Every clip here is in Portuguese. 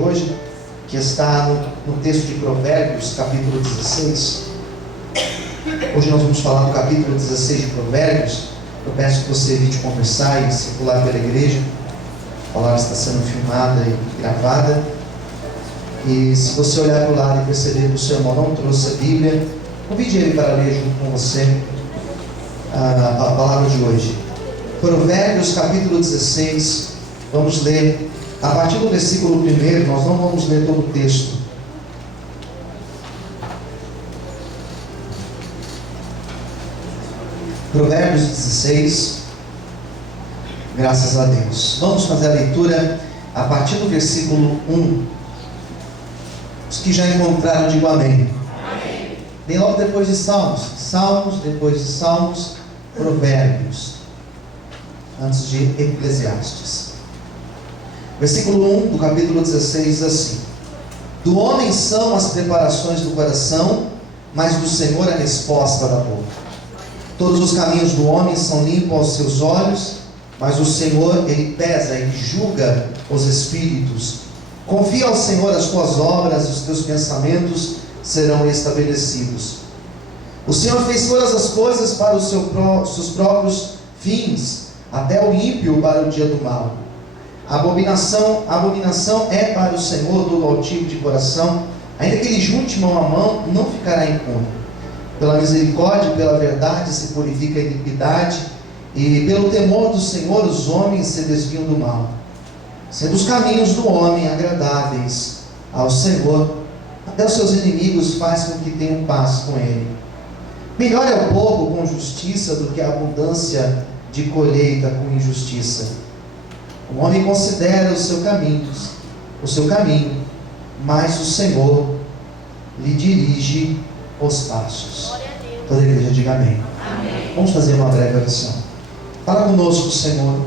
hoje, que está no texto de Provérbios, capítulo 16. Hoje nós vamos falar do capítulo 16 de Provérbios. Eu peço que você evite conversar e circular pela igreja. A palavra está sendo filmada e gravada. E se você olhar para o lado e perceber que o seu irmão não trouxe a Bíblia, convide ele para ler junto com você a palavra de hoje. Provérbios capítulo 16, vamos ler a partir do versículo 1, nós não vamos ler todo o texto. Provérbios 16, graças a Deus. Vamos fazer a leitura a partir do versículo 1. Os que já encontraram, digam amém. Amém. Vem logo depois de Salmos. Salmos, depois de Salmos, Provérbios, antes de Eclesiastes. Versículo 1 do capítulo 16 diz assim: do homem são as preparações do coração, mas do Senhor a resposta da boca. Todos os caminhos do homem são limpos aos seus olhos, mas o Senhor, Ele pesa, Ele julga os espíritos. Confia ao Senhor as tuas obras, e os teus pensamentos serão estabelecidos. O Senhor fez todas as coisas para os seus próprios fins, até o ímpio para o dia do mal. A abominação é para o Senhor do altivo de coração, ainda que ele junte mão a mão, não ficará impune. Pela misericórdia e pela verdade se purifica a iniquidade, e pelo temor do Senhor os homens se desviam do mal. Sendo os caminhos do homem agradáveis ao Senhor, até os seus inimigos faz com que tenham paz com ele. Melhor é o pouco com justiça do que a abundância de colheita com injustiça. O homem considera o seu caminho, mas o Senhor lhe dirige os passos. Toda a igreja diga amém. Amém. Vamos fazer uma breve oração. Fala conosco, Senhor,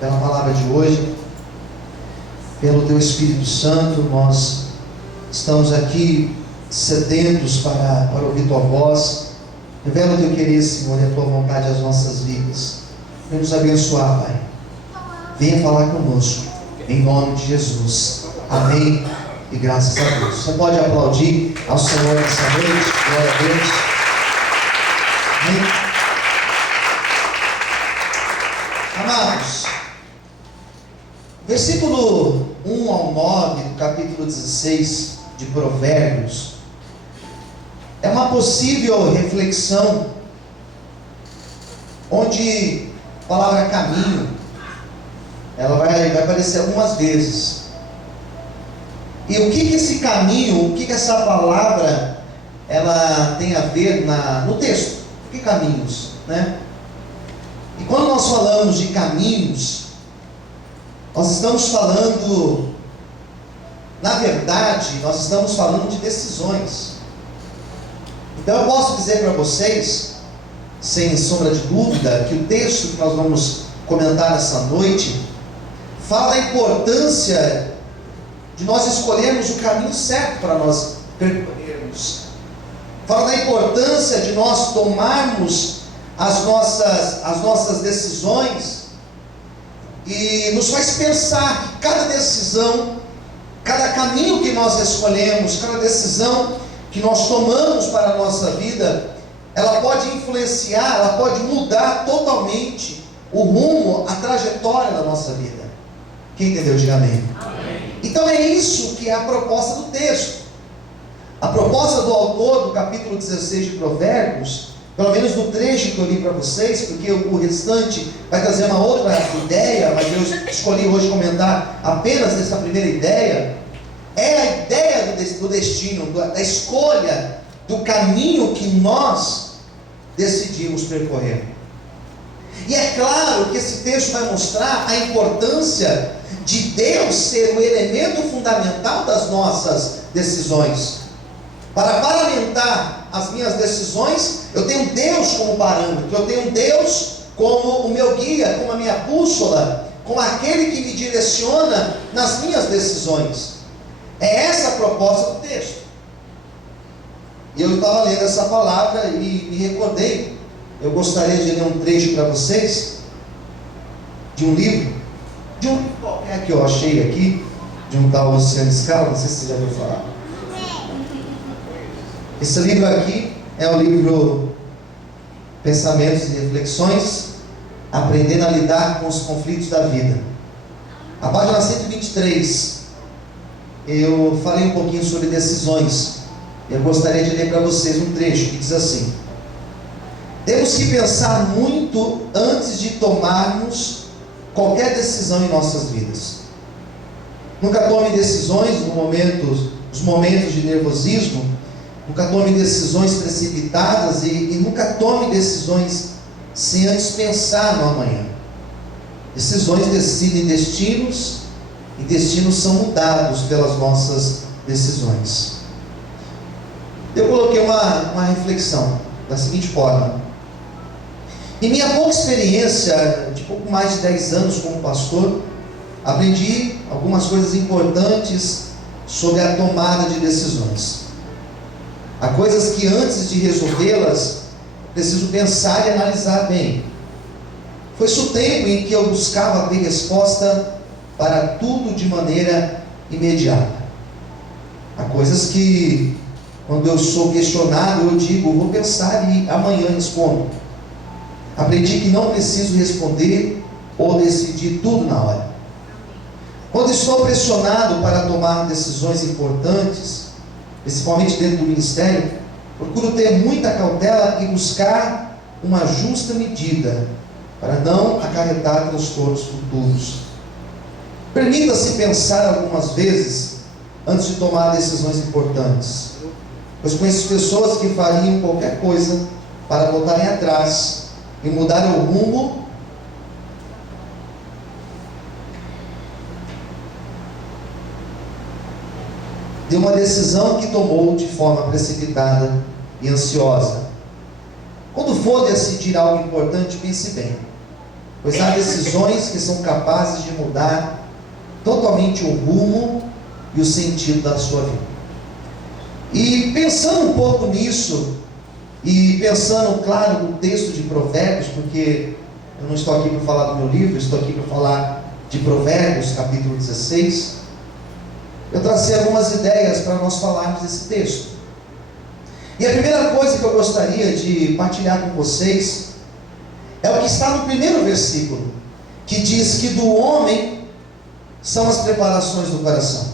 pela palavra de hoje, pelo Teu Espírito Santo. Nós estamos aqui sedentos para ouvir Tua voz. Revela o Teu querer, Senhor, e a Tua vontade às nossas vidas. Vem nos abençoar, Pai. Venha falar conosco, em nome de Jesus. Amém e graças a Deus. Você pode aplaudir ao Senhor nessa noite. Glória a Deus. Amém. Amados, versículo 1 ao 9 do capítulo 16 de Provérbios é uma possível reflexão onde a palavra caminho ela vai aparecer algumas vezes. E o que esse caminho, o que essa palavra ela tem a ver no texto? Que caminhos, né? E quando nós falamos de caminhos, nós estamos falando, na verdade, nós estamos falando de decisões. Então eu posso dizer para vocês, sem sombra de dúvida, que o texto que nós vamos comentar nessa noite fala da importância de nós escolhermos o caminho certo para nós percorrermos. Fala da importância de nós tomarmos as nossas decisões, e nos faz pensar que cada decisão, cada caminho que nós escolhemos, cada decisão que nós tomamos para a nossa vida, ela pode influenciar, ela pode mudar totalmente o rumo, a trajetória da nossa vida. Quem entendeu, diga amém. Amém. Então é isso que é a proposta do texto. A proposta do autor do capítulo 16 de Provérbios, pelo menos no trecho que eu li para vocês, porque o restante vai trazer uma outra ideia, mas eu escolhi hoje comentar apenas essa primeira ideia, é a ideia do destino, da escolha, do caminho que nós decidimos percorrer. E é claro que esse texto vai mostrar a importância de Deus ser o elemento fundamental das nossas decisões. Para paramentar as minhas decisões, eu tenho Deus como parâmetro, eu tenho Deus como o meu guia, como a minha bússola, como aquele que me direciona nas minhas decisões. É essa a proposta do texto. E eu estava lendo essa palavra e me recordei. Eu gostaria de ler um trecho para vocês de um livro qualquer que eu achei aqui, de um tal Luciano Scala, não sei se você já ouviu falar. Esse livro aqui é o livro Pensamentos e Reflexões, Aprendendo a Lidar com os Conflitos da Vida. A página 123, eu falei um pouquinho sobre decisões. Eu gostaria de ler para vocês um trecho que diz assim: temos que pensar muito antes de tomarmos qualquer decisão em nossas vidas. Nunca tome decisões nos momentos de nervosismo. Nunca tome decisões precipitadas e nunca tome decisões sem antes pensar no amanhã. Decisões decidem destinos, e destinos são mudados pelas nossas decisões. Eu coloquei uma reflexão da seguinte forma: em minha pouca experiência, de pouco mais de 10 anos como pastor, aprendi algumas coisas importantes sobre a tomada de decisões. Há coisas que antes de resolvê-las, preciso pensar e analisar bem. Foi-se o tempo em que eu buscava ter resposta para tudo de maneira imediata. Há coisas que, quando eu sou questionado, eu digo, vou pensar e amanhã respondo. Aprendi que não preciso responder ou decidir tudo na hora. Quando estou pressionado para tomar decisões importantes, principalmente dentro do ministério, procuro ter muita cautela e buscar uma justa medida para não acarretar transtornos futuros. Permita-se pensar algumas vezes antes de tomar decisões importantes, pois conheço pessoas que fariam qualquer coisa para voltarem atrás e mudar o rumo de uma decisão que tomou de forma precipitada e ansiosa. Quando for decidir algo importante, pense bem, pois há decisões que são capazes de mudar totalmente o rumo e o sentido da sua vida. E pensando um pouco nisso, e pensando, claro, no texto de Provérbios, porque eu não estou aqui para falar do meu livro, estou aqui para falar de Provérbios, capítulo 16, eu tracei algumas ideias para nós falarmos desse texto. E a primeira coisa que eu gostaria de partilhar com vocês é o que está no primeiro versículo, que diz que do homem são as preparações do coração.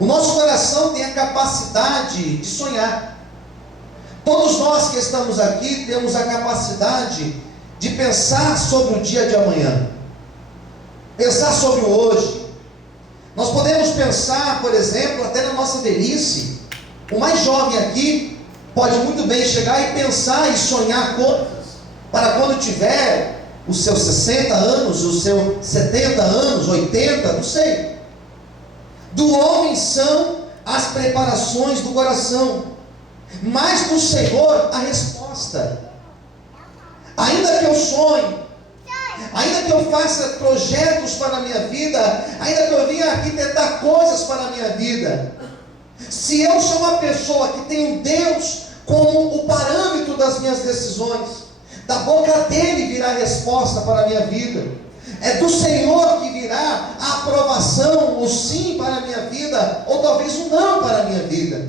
O nosso coração tem a capacidade de sonhar. Todos nós que estamos aqui temos a capacidade de pensar sobre o dia de amanhã, pensar sobre o hoje. Nós podemos pensar, por exemplo, até na nossa velhice. O mais jovem aqui pode muito bem chegar e pensar e sonhar coisas para quando tiver os seus 60 anos, os seus 70 anos, 80, não sei. Do homem são as preparações do coração, mas do Senhor a resposta. Ainda que eu sonhe, ainda que eu faça projetos para a minha vida, ainda que eu venha arquitetar coisas para a minha vida, se eu sou uma pessoa que tem um Deus como o parâmetro das minhas decisões, da boca dele virá a resposta para a minha vida. É do Senhor que virá a aprovação, o sim para a minha vida, ou talvez o não para a minha vida.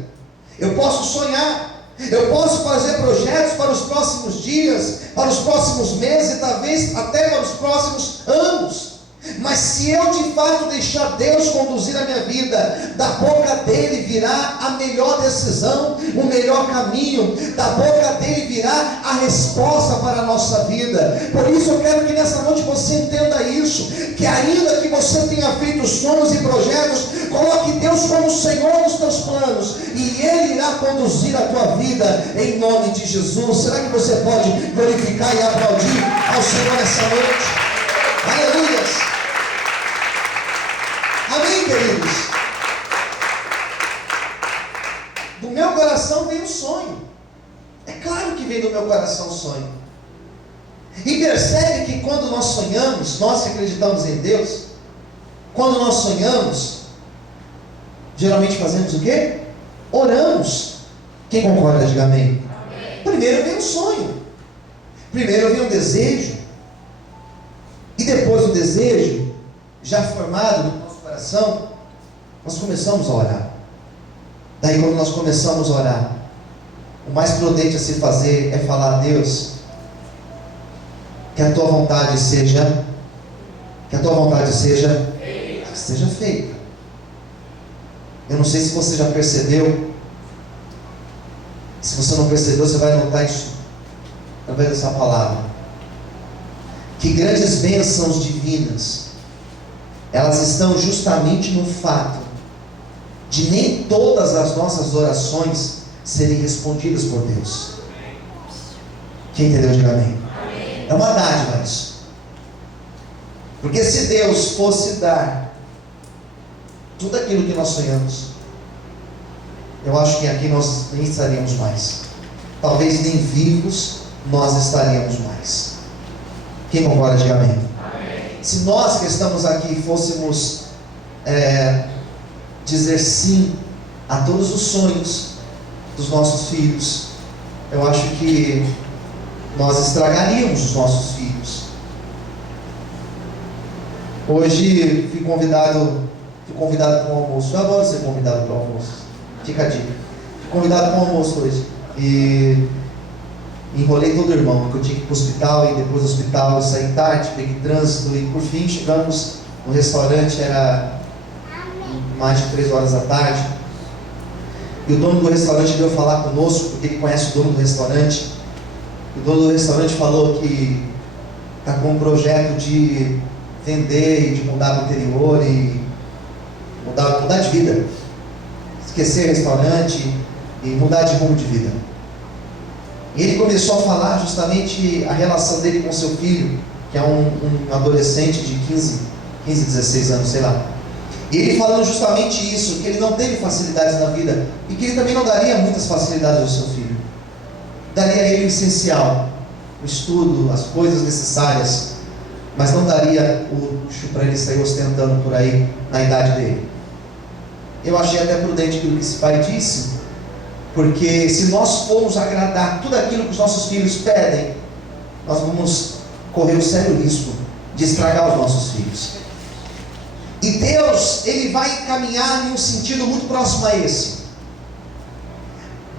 Eu posso sonhar, eu posso fazer projetos para os próximos dias, para os próximos meses e talvez até para os próximos anos. Mas se eu de fato deixar Deus conduzir a minha vida, da boca dele virá a melhor decisão, o melhor caminho, da boca dele virá a resposta para a nossa vida. Por isso eu quero que nessa noite você entenda isso, que ainda que você tenha feito sonhos e projetos, coloque Deus como Senhor nos teus planos, e Ele irá conduzir a tua vida, em nome de Jesus. Será que você pode glorificar e aplaudir ao Senhor nessa noite? Aleluias! Amém, queridos? Do meu coração vem um sonho. É claro que vem do meu coração um sonho. E percebe que quando nós sonhamos, nós que acreditamos em Deus, quando nós sonhamos, geralmente fazemos o quê? Oramos. Quem concorda, diga amém. Amém. Primeiro vem um sonho. Primeiro vem um desejo. E depois o desejo, já formado no nosso coração, nós começamos a orar. Daí quando nós começamos a orar, o mais prudente a se fazer é falar a Deus, que a tua vontade seja feita. Eu não sei se você já percebeu. Se você não percebeu, você vai notar isso através dessa palavra. Que grandes bênçãos divinas, elas estão justamente no fato de nem todas as nossas orações serem respondidas por Deus. Quem entendeu, diga amém. É uma dádiva isso. Porque se Deus fosse dar tudo aquilo que nós sonhamos, eu acho que aqui nós nem estaríamos mais. Talvez nem vivos nós estaríamos mais. Quem concorda, diga amém. Se nós que estamos aqui fôssemos dizer sim a todos os sonhos dos nossos filhos, eu acho que nós estragaríamos os nossos filhos. Hoje fui convidado para um almoço. Eu adoro ser convidado para o almoço. Fica a dica. Fui convidado para um almoço hoje. E enrolei todo o irmão, porque eu tinha que ir para o hospital, e depois do hospital eu saí tarde, peguei trânsito, e por fim chegamos no restaurante, era mais de 3 horas da tarde. E o dono do restaurante veio falar conosco, porque ele conhece o dono do restaurante. O dono do restaurante falou que está com um projeto de vender e de mudar para o interior e mudar de vida, esquecer restaurante e mudar de rumo de vida. E ele começou a falar justamente a relação dele com seu filho, que é um adolescente de 15, 16 anos, sei lá. E ele falando justamente isso, que ele não teve facilidades na vida e que ele também não daria muitas facilidades ao seu filho. Daria a ele o essencial, o estudo, as coisas necessárias, mas não daria o luxo para ele sair ostentando por aí na idade dele. Eu achei até prudente aquilo que esse pai disse, porque se nós formos agradar tudo aquilo que os nossos filhos pedem, nós vamos correr o sério risco de estragar os nossos filhos. E Deus, Ele vai caminhar em um sentido muito próximo a esse.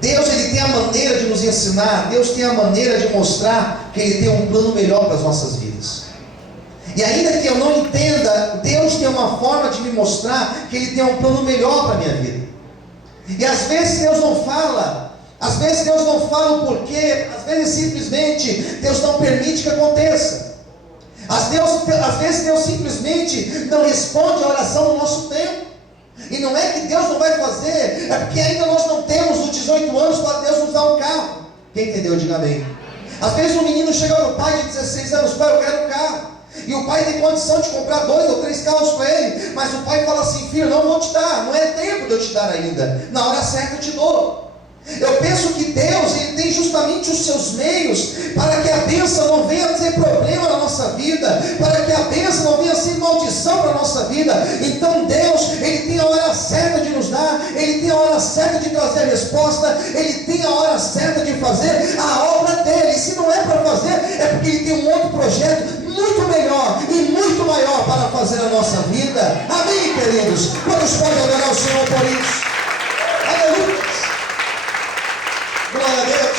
Deus, Ele tem a maneira de nos ensinar, Deus tem a maneira de mostrar que Ele tem um plano melhor para as nossas vidas. E ainda que eu não entenda, Deus tem uma forma de me mostrar que Ele tem um plano melhor para a minha vida. E às vezes Deus não fala, o porquê, às vezes simplesmente Deus não permite que aconteça. Às vezes Deus simplesmente não responde a oração no nosso tempo. E não é que Deus não vai fazer, é porque ainda nós não temos os 18 anos para Deus nos dar um carro. Quem entendeu, diga amém. Às vezes um menino chega no pai de 16 anos, pai, eu quero um carro. E o pai tem condição de comprar 2 ou 3 carros para ele, mas o pai fala assim, filho, não vou te dar, não é tempo de eu te dar ainda, na hora certa eu te dou. Eu penso que Deus, Ele tem justamente os seus meios para que a bênção não venha ser problema na nossa vida, para que a bênção não venha ser maldição para a nossa vida. Então Deus, Ele tem a hora certa de nos dar, Ele tem a hora certa de trazer a resposta, Ele tem a hora certa de fazer a obra dEle. E se não é para fazer, é porque Ele tem um outro projeto muito melhor e muito maior para fazer na nossa vida. Amém, queridos? Quantos podem adorar o Senhor por isso? Aleluia! Glória a Deus.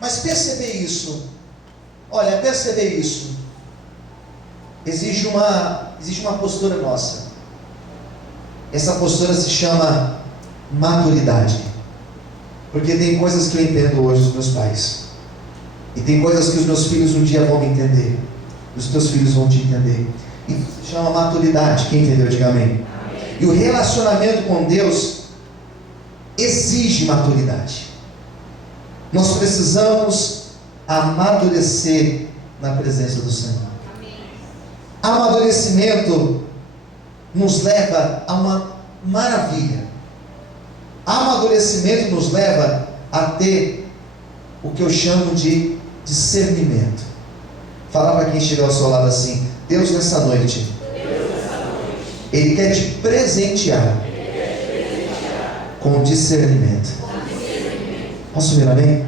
Mas perceber isso, exige uma postura nossa. Essa postura se chama maturidade. Porque tem coisas que eu entendo hoje dos meus pais, e tem coisas que os meus filhos um dia vão me entender, os teus filhos vão te entender, e se chama maturidade. Quem entendeu, diga amém. E o relacionamento com Deus exige maturidade. Nós precisamos amadurecer na presença do Senhor. Amadurecimento nos leva a uma maravilha. Amadurecimento nos leva a ter o que eu chamo de discernimento. Fala para quem estiver ao seu lado assim: Deus nessa noite, Ele quer te presentear com discernimento. Posso ver amém?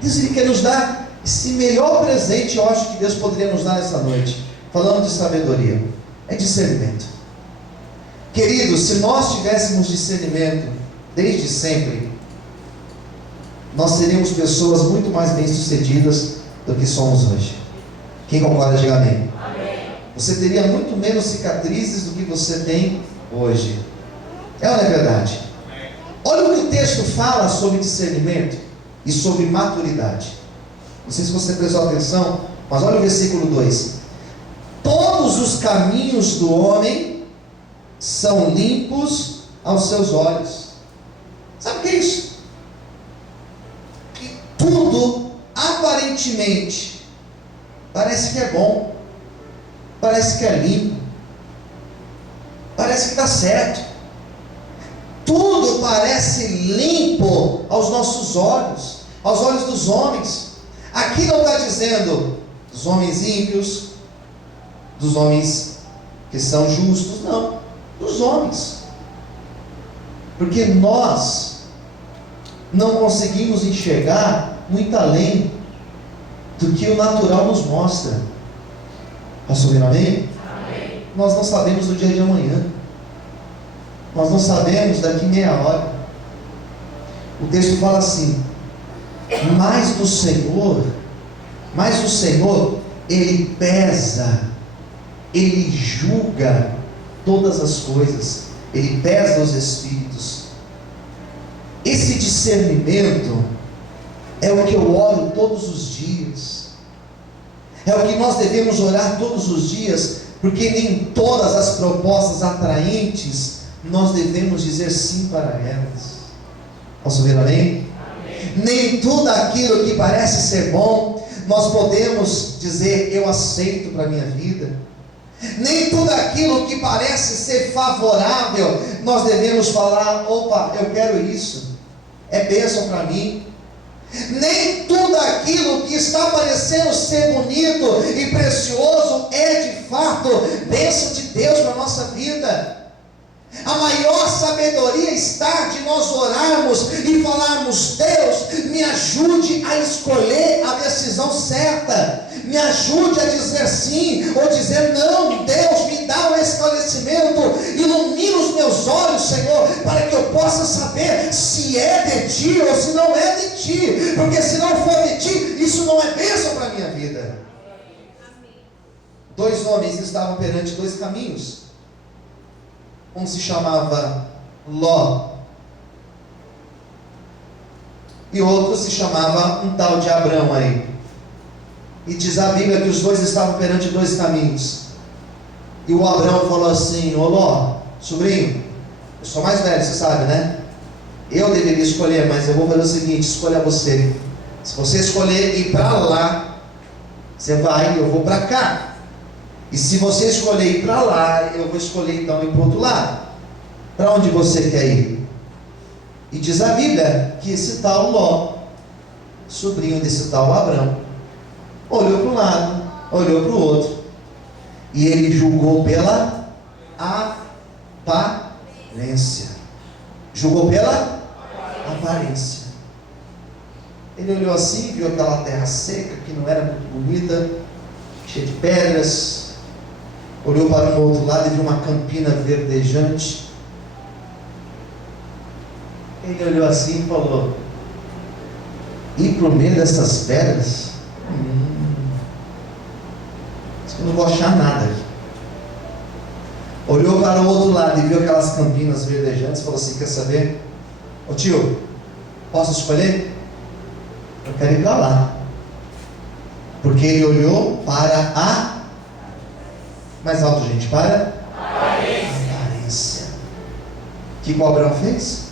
Deus, Ele quer nos dar esse melhor presente. Eu acho que Deus poderia nos dar nessa noite, falando de sabedoria, é discernimento. Queridos, se nós tivéssemos discernimento desde sempre, nós seríamos pessoas muito mais bem-sucedidas do que somos hoje. Quem concorda, diga amém. Amém. Você teria muito menos cicatrizes do que você tem hoje. É ou não é verdade? Olha o que o texto fala sobre discernimento e sobre maturidade. Não sei se você prestou atenção, mas olha o versículo 2. Todos os caminhos do homem são limpos aos seus olhos. Sabe o que é isso? Que tudo aparentemente parece que é bom, parece que é limpo, parece que está certo. Tudo parece limpo aos nossos olhos, aos olhos dos homens. Aqui não está dizendo dos homens ímpios, dos homens que são justos, não, dos homens. Porque nós não conseguimos enxergar muito além do que o natural nos mostra. Posso ouvir amém? Amém. Nós não sabemos do dia de amanhã. Nós não sabemos daqui meia hora. O texto fala assim: mas o Senhor, Ele pesa, Ele julga todas as coisas, Ele pesa os espíritos. Esse discernimento é o que eu oro todos os dias, é o que nós devemos orar todos os dias, porque nem todas as propostas atraentes nós devemos dizer sim para elas. Posso ver amém? Amém. Nem tudo aquilo que parece ser bom nós podemos dizer eu aceito para a minha vida. Nem tudo aquilo que parece ser favorável nós devemos falar, opa, eu quero isso, é bênção para mim. Nem tudo aquilo que está parecendo ser bonito e precioso é de fato bênção de Deus para a nossa vida. A maior sabedoria está de nós orarmos e falarmos: Deus, me ajude a escolher a decisão certa, me ajude a dizer sim ou dizer não. Deus, me dá um esclarecimento, ilumina os meus olhos, Senhor, para que eu possa saber se é de Ti ou se não é de Ti, porque se não for de Ti, isso não é bênção para a minha vida. Dois homens estavam perante dois caminhos. Um se chamava Ló e outro se chamava um tal de Abrão aí. E diz a Bíblia que os dois estavam perante dois caminhos. E o Abrão falou assim: ô Ló, sobrinho, eu sou mais velho, você sabe, né? Eu deveria escolher, mas eu vou fazer o seguinte: escolha você. Se você escolher ir para lá, você vai, eu vou para cá. E se você escolher ir para lá, eu vou escolher então ir para o outro lado. Para onde você quer ir? E diz a Bíblia que esse tal Ló, sobrinho desse tal Abrão, olhou para um lado, olhou para o outro, e ele julgou pela aparência. Julgou pela aparência. Ele olhou assim, viu aquela terra seca que não era muito bonita, cheia de pedras. Olhou para um outro lado e viu uma campina verdejante. Ele olhou assim e falou: ir para o meio dessas pedras? Acho que eu não vou achar nada aqui. Olhou para o outro lado e viu aquelas campinas verdejantes e falou assim: quer saber? Ô tio, posso escolher? Eu quero ir para lá. Porque ele olhou para a mais alto, gente, para a aparência. O que o Abraão fez?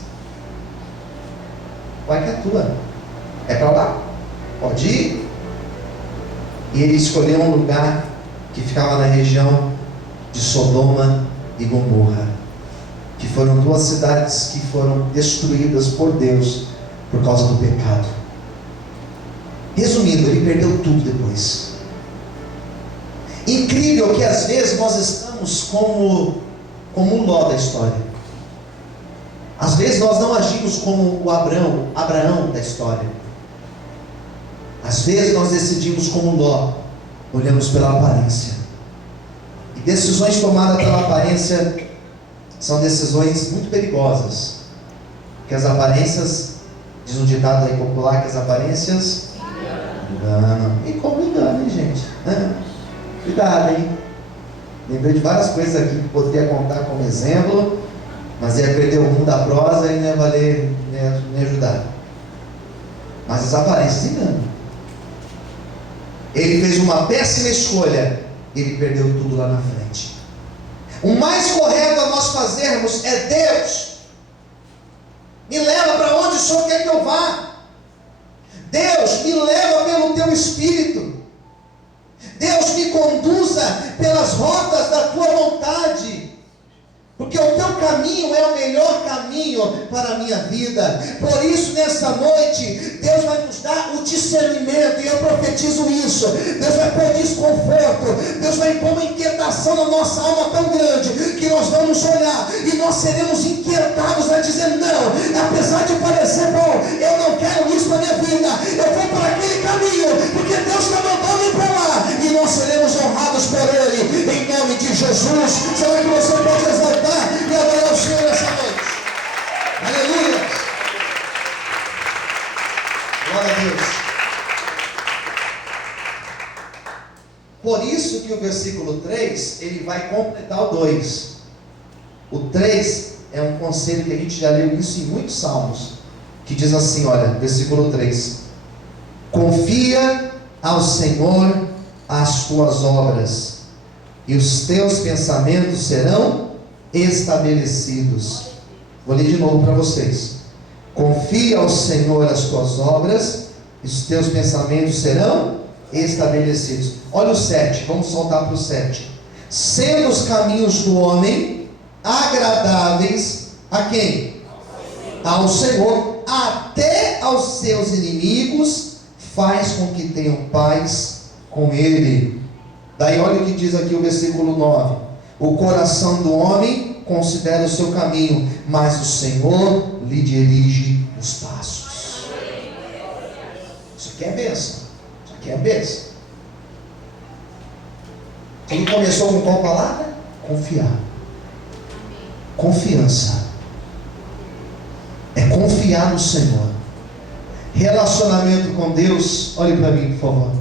Vai que é tua, é para lá, pode ir. E ele escolheu um lugar que ficava na região de Sodoma e Gomorra, que foram duas cidades que foram destruídas por Deus por causa do pecado. Resumindo, ele perdeu tudo depois. Incrível que às vezes nós estamos como o Ló da história. Às vezes nós não agimos como o Abraão da história. Às vezes nós decidimos como Ló, olhamos pela aparência. Decisões tomadas pela aparência são decisões muito perigosas. Porque as aparências, diz um ditado aí popular, que as aparências enganam. E como engana, hein, gente? Cuidado, hein? Lembrei de várias coisas aqui que poderia contar como exemplo, mas ia perder o rumo da prosa e não ia valer, nem ajudar. Mas as aparências enganam. Ele fez uma péssima escolha, ele perdeu tudo lá na frente. O mais correto a nós fazermos é: Deus, me leva para onde o Senhor quer que eu vá. Deus, me leva pelo teu Espírito. Deus, me conduza pelas rotas da tua vontade, porque o teu caminho é o melhor caminho para a minha vida. Por isso, nessa noite, Deus vai nos dar o discernimento, e eu profetizo isso. Deus vai pôr desconforto, Deus vai pôr uma inquietação na nossa alma tão grande, que nós vamos olhar e nós seremos inquietados a dizer: não, apesar de parecer bom, eu não quero isso na minha vida, eu vou para aquele caminho, porque Deus está mandando ir para lá, e nós seremos honrados por Ele, em nome de Jesus. Será que você pode exaltar e adorar o Senhor essa noite? Aleluia! Glória a Deus. Por isso que o versículo 3, ele vai completar o 2. O 3 é um conselho que a gente já leu isso em muitos salmos, que diz assim, olha, versículo 3: confia ao Senhor as tuas obras, e os teus pensamentos serão estabelecidos. Vou ler de novo para vocês. Confia ao Senhor as tuas obras, e os teus pensamentos serão estabelecidos. Olha o 7, vamos soltar para o 7. Sendo os caminhos do homem agradáveis a quem? Ao Senhor. Até aos seus inimigos faz com que tenham paz com ele. Daí olha o que diz aqui o versículo 9: o coração do homem considera o seu caminho, mas o Senhor lhe dirige os passos. Isso aqui é bênção. Isso aqui é bênção. Ele começou com qual palavra? Confiar. Confiança. É confiar no Senhor. Relacionamento com Deus, olhe para mim, por favor.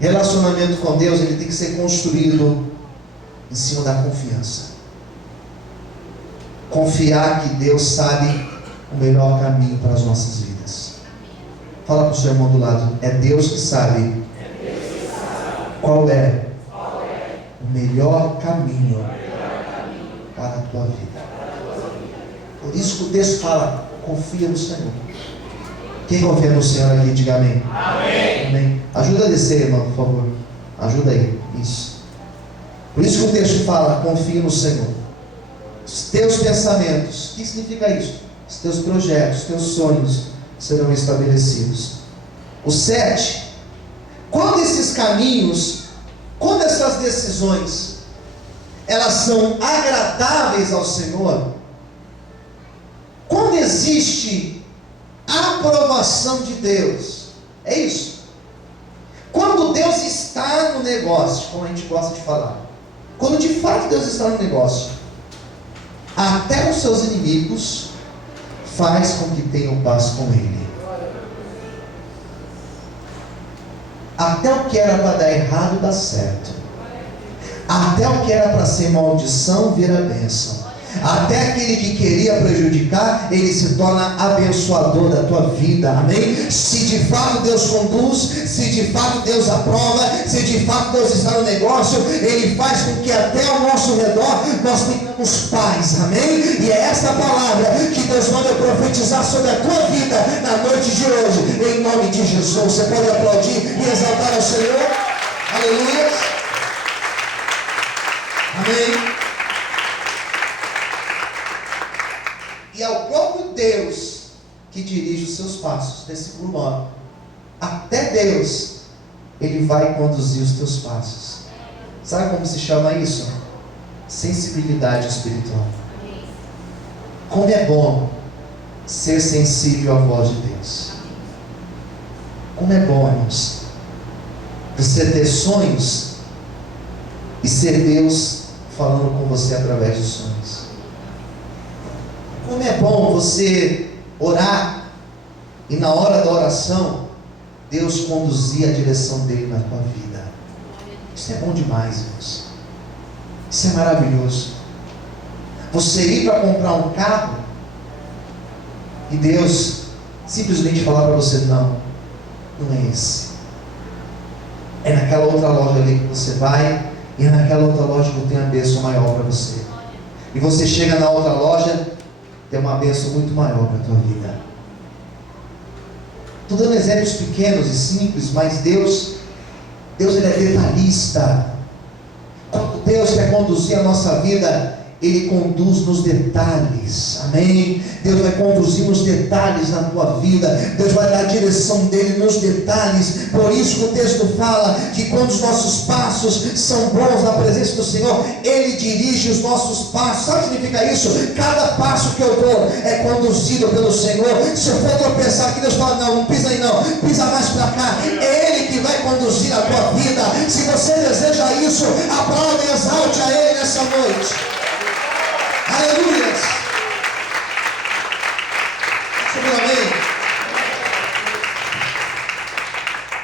Relacionamento com Deus, ele tem que ser construído em cima da confiança. Confiar que Deus sabe o melhor caminho para as nossas vidas. Fala para o seu irmão do lado: é Deus que sabe qual é o melhor caminho para a tua vida. Por isso que o texto fala: confia no Senhor. Quem confia no Senhor aqui, diga amém. Amém. Amém. Ajuda a descer, irmão, por favor. Ajuda aí. Isso. Por isso que o texto fala: confia no Senhor. Os teus pensamentos, o que significa isso? Os teus projetos, os teus sonhos serão estabelecidos. O 7. Quando esses caminhos, quando essas decisões, elas são agradáveis ao Senhor, quando existe aprovação de Deus, é isso. Quando Deus está no negócio, como a gente gosta de falar, quando de fato Deus está no negócio, até os seus inimigos faz com que tenham paz com Ele. Até o que era para dar errado dá certo. Até o que era para ser maldição vira bênção. Até aquele que queria prejudicar, ele se torna abençoador da tua vida, amém? Se de fato Deus conduz, se de fato Deus aprova, se de fato Deus está no negócio, Ele faz com que até ao nosso redor nós tenhamos paz, amém? E é essa palavra que Deus manda profetizar sobre a tua vida na noite de hoje, em nome de Jesus. Você pode aplaudir e exaltar ao Senhor, aleluia, amém? E é o próprio Deus que dirige os seus passos. Versículo 9. Até Deus, Ele vai conduzir os teus passos. Sabe como se chama isso? Sensibilidade espiritual. Como é bom ser sensível à voz de Deus. Como é bom, irmãos, você ter sonhos e ser Deus falando com você através dos sonhos. Como é bom você orar e na hora da oração Deus conduzir a direção dele na tua vida. Isso é bom demais, irmãos. Isso é maravilhoso. Você ir para comprar um carro e Deus simplesmente falar para você: não é esse. É naquela outra loja ali que você vai, e é naquela outra loja que eu tenho a bênção maior para você. E você chega na outra loja, tem uma bênção muito maior para a tua vida. Estou dando exemplos pequenos e simples, mas Deus ele é detalhista. Quando Deus quer conduzir a nossa vida, Ele conduz nos detalhes, amém? Deus vai conduzir nos detalhes na tua vida, Deus vai dar a direção dele nos detalhes. Por isso que o texto fala que quando os nossos passos são bons na presença do Senhor, Ele dirige os nossos passos. Sabe o que significa isso? Cada passo que eu dou é conduzido pelo Senhor. Se eu for tropeçar aqui, Deus fala: não pisa aí não, pisa mais para cá. É Ele que vai conduzir a tua vida. Se você deseja isso, aplaude e exalte a Ele nessa noite. Aleluia! Amém?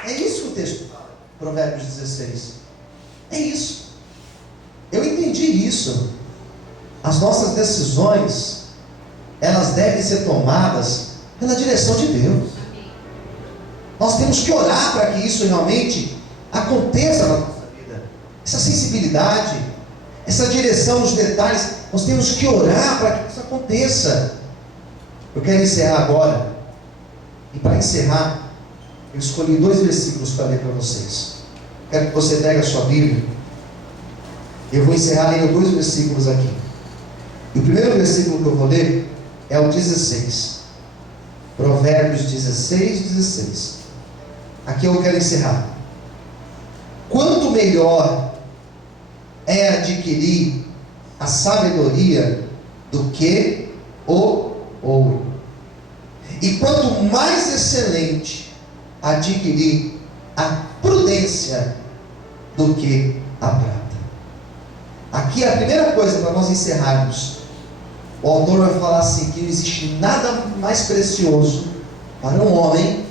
É isso que o texto fala, Provérbios 16. É isso. Eu entendi isso. As nossas decisões, elas devem ser tomadas pela direção de Deus. Nós temos que orar para que isso realmente aconteça na nossa vida. Essa sensibilidade, essa direção nos detalhes, nós temos que orar para que isso aconteça. Eu quero encerrar agora. E para encerrar, eu escolhi 2 versículos para ler para vocês. Quero que você pegue a sua Bíblia. Eu vou encerrar lendo 2 versículos aqui. E o primeiro versículo que eu vou ler é o 16. Provérbios 16. Aqui eu quero encerrar. Quanto melhor é adquirir a sabedoria do que o ouro, e quanto mais excelente adquirir a prudência do que a prata. Aqui a primeira coisa para nós encerrarmos, o autor vai falar assim, que não existe nada mais precioso para um homem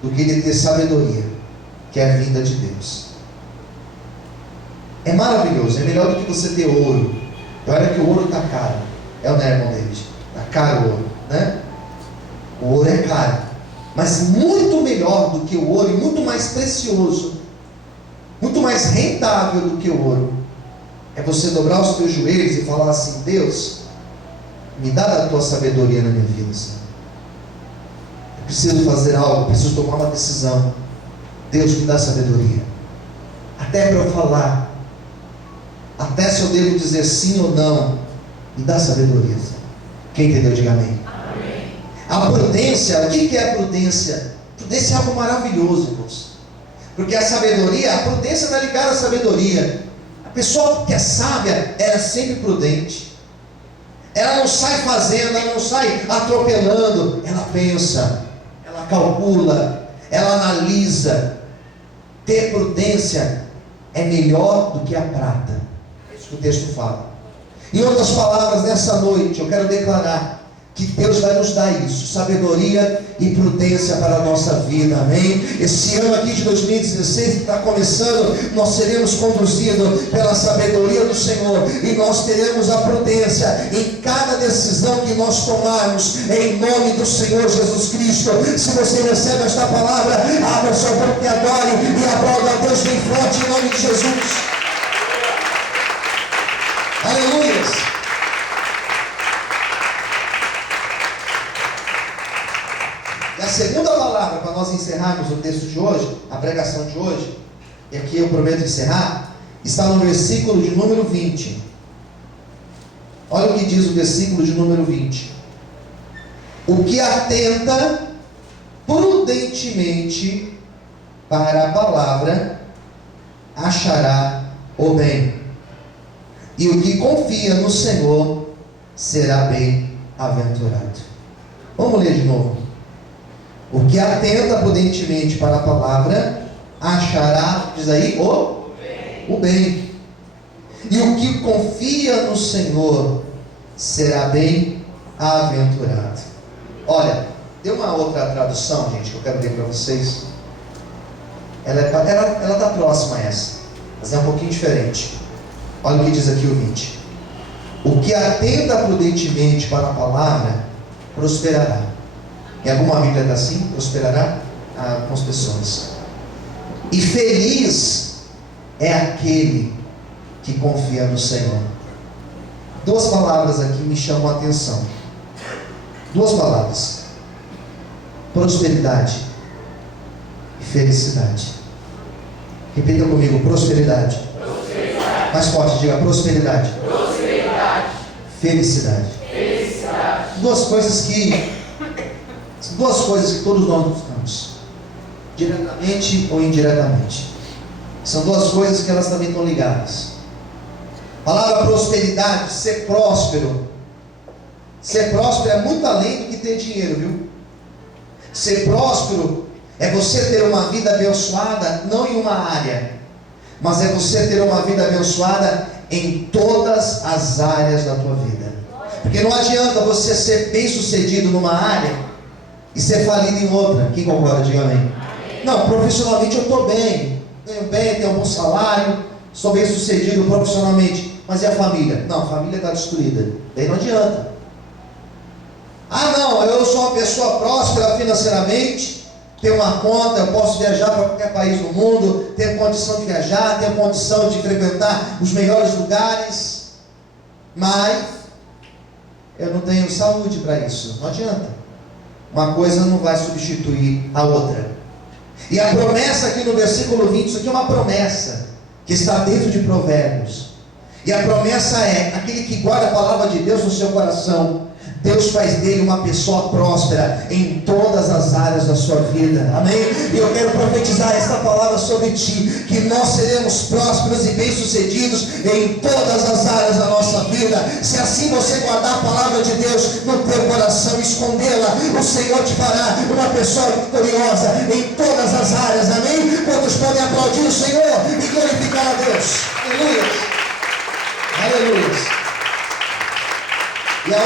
do que ele ter sabedoria, que é a vinda de Deus. É maravilhoso, é melhor do que você ter ouro. E olha que o ouro está caro. É o irmão David? Está caro o ouro, né? O ouro é caro. Mas muito melhor do que o ouro e muito mais precioso, muito mais rentável do que o ouro, é você dobrar os teus joelhos e falar assim: Deus, me dá da tua sabedoria na minha vida, Senhor. Eu preciso fazer algo, eu preciso tomar uma decisão. Deus, me dá sabedoria. Até para eu falar, até se eu devo dizer sim ou não, me dá sabedoria. Quem entendeu, diga amém. Amém. A prudência, o que é a prudência? Prudência é algo maravilhoso, irmãos. Porque a sabedoria, a prudência está ligada à sabedoria. A pessoa que é sábia, ela é sempre prudente. Ela não sai fazendo, ela não sai atropelando. Ela pensa, ela calcula, ela analisa. Ter prudência é melhor do que a prata. É isso que o texto fala. Em outras palavras, nessa noite eu quero declarar que Deus vai nos dar isso, sabedoria e prudência para a nossa vida, amém? Esse ano aqui de 2016 que está começando, nós seremos conduzidos pela sabedoria do Senhor, e nós teremos a prudência em cada decisão que nós tomarmos, em nome do Senhor Jesus Cristo. Se você recebe esta palavra, abra sua boca e adore e aplauda a Deus bem forte em nome de Jesus. Aleluia. E a segunda palavra para nós encerrarmos o texto de hoje, a pregação de hoje, e aqui eu prometo encerrar, está no versículo de número 20. Olha o que diz o versículo de número 20. O que atenta prudentemente para a palavra achará o bem, e o que confia no Senhor será bem-aventurado. Vamos ler de novo. O que atenta prudentemente para a palavra achará, diz aí, o bem. E o que confia no Senhor será bem-aventurado. Olha, tem uma outra tradução, gente, que eu quero ler para vocês. Ela está próxima a essa, mas é um pouquinho diferente. Olha o que diz aqui o 20. O que atenta prudentemente para a palavra, prosperará. Em alguma Bíblia está assim? Prosperará? Com as pessoas. E feliz é aquele que confia no Senhor. Duas palavras aqui me chamam a atenção. Duas palavras: prosperidade e felicidade. Repita comigo: prosperidade. Prosperidade. Mais forte, diga: prosperidade. Prosperidade. Felicidade. Felicidade. Duas coisas que todos nós buscamos, diretamente ou indiretamente. São duas coisas que elas também estão ligadas. A palavra prosperidade, ser próspero. Ser próspero é muito além do que ter dinheiro, viu? Ser próspero é você ter uma vida abençoada, não em uma área, mas é você ter uma vida abençoada em todas as áreas da tua vida. Porque não adianta você ser bem sucedido numa área e ser falido em outra. Quem concorda, diga amém. Não, profissionalmente eu estou bem, ganho bem, tenho um bom salário, sou bem sucedido profissionalmente, mas e a família? Não, a família está destruída. Daí não adianta. Ah não, eu sou uma pessoa próspera financeiramente, tenho uma conta, eu posso viajar para qualquer país do mundo, tenho condição de viajar, tenho condição de frequentar os melhores lugares, mas eu não tenho saúde para isso. Não adianta. Uma coisa não vai substituir a outra. E a promessa aqui no versículo 20, isso aqui é uma promessa que está dentro de Provérbios. E a promessa é: aquele que guarda a palavra de Deus no seu coração, Deus faz dele uma pessoa próspera em todas as áreas da sua vida. Amém? E eu quero profetizar esta palavra sobre ti, que nós seremos prósperos e bem-sucedidos em todas as áreas da nossa vida. Se assim você guardar a palavra de Deus no teu coração, escondê-la, o Senhor te fará uma pessoa vitoriosa em todas as áreas. Amém? Quantos podem aplaudir o Senhor e glorificar a Deus? Aleluia! Aleluia! E a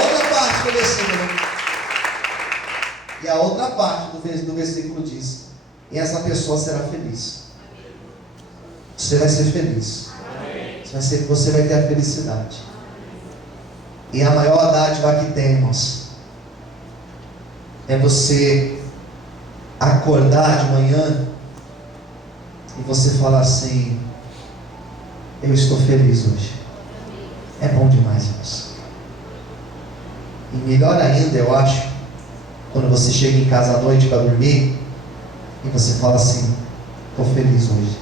outra parte do versículo, do versículo diz: e essa pessoa será feliz. Você vai ser feliz. Você vai ter a felicidade. E a maior dádiva que temos é você acordar de manhã e você falar assim: eu estou feliz hoje. É bom demais isso. E melhor ainda, eu acho, quando você chega em casa à noite para dormir e você fala assim: estou feliz hoje,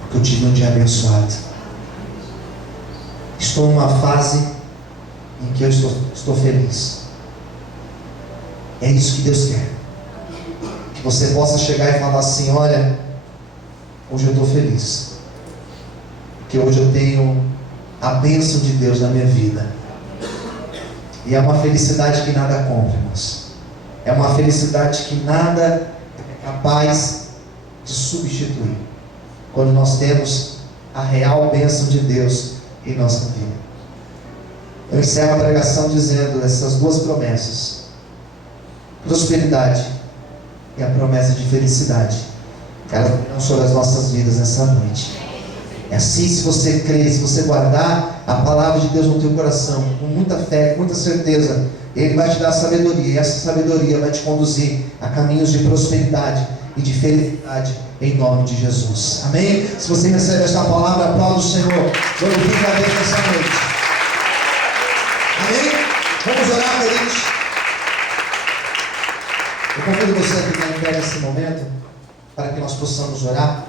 porque eu tive um dia abençoado. Estou numa fase em que eu estou feliz. É isso que Deus quer. Que você possa chegar e falar assim: olha, hoje eu estou feliz, porque hoje eu tenho a bênção de Deus na minha vida. E é uma felicidade que nada compra, irmãos. É uma felicidade que nada é capaz de substituir, quando nós temos a real bênção de Deus em nossa vida. Eu encerro a pregação dizendo essas duas promessas: prosperidade e a promessa de felicidade. Elas virão sobre as nossas vidas nessa noite. É assim, se você crer, se você guardar a palavra de Deus no teu coração, com muita fé, com muita certeza, Ele vai te dar sabedoria, e essa sabedoria vai te conduzir a caminhos de prosperidade e de felicidade, em nome de Jesus. Amém? Se você recebe esta palavra, aplauda o Senhor, glorifica a Deus nessa noite. Amém? Vamos orar, queridos. Eu convido você a ficar em pé nesse momento, para que nós possamos orar.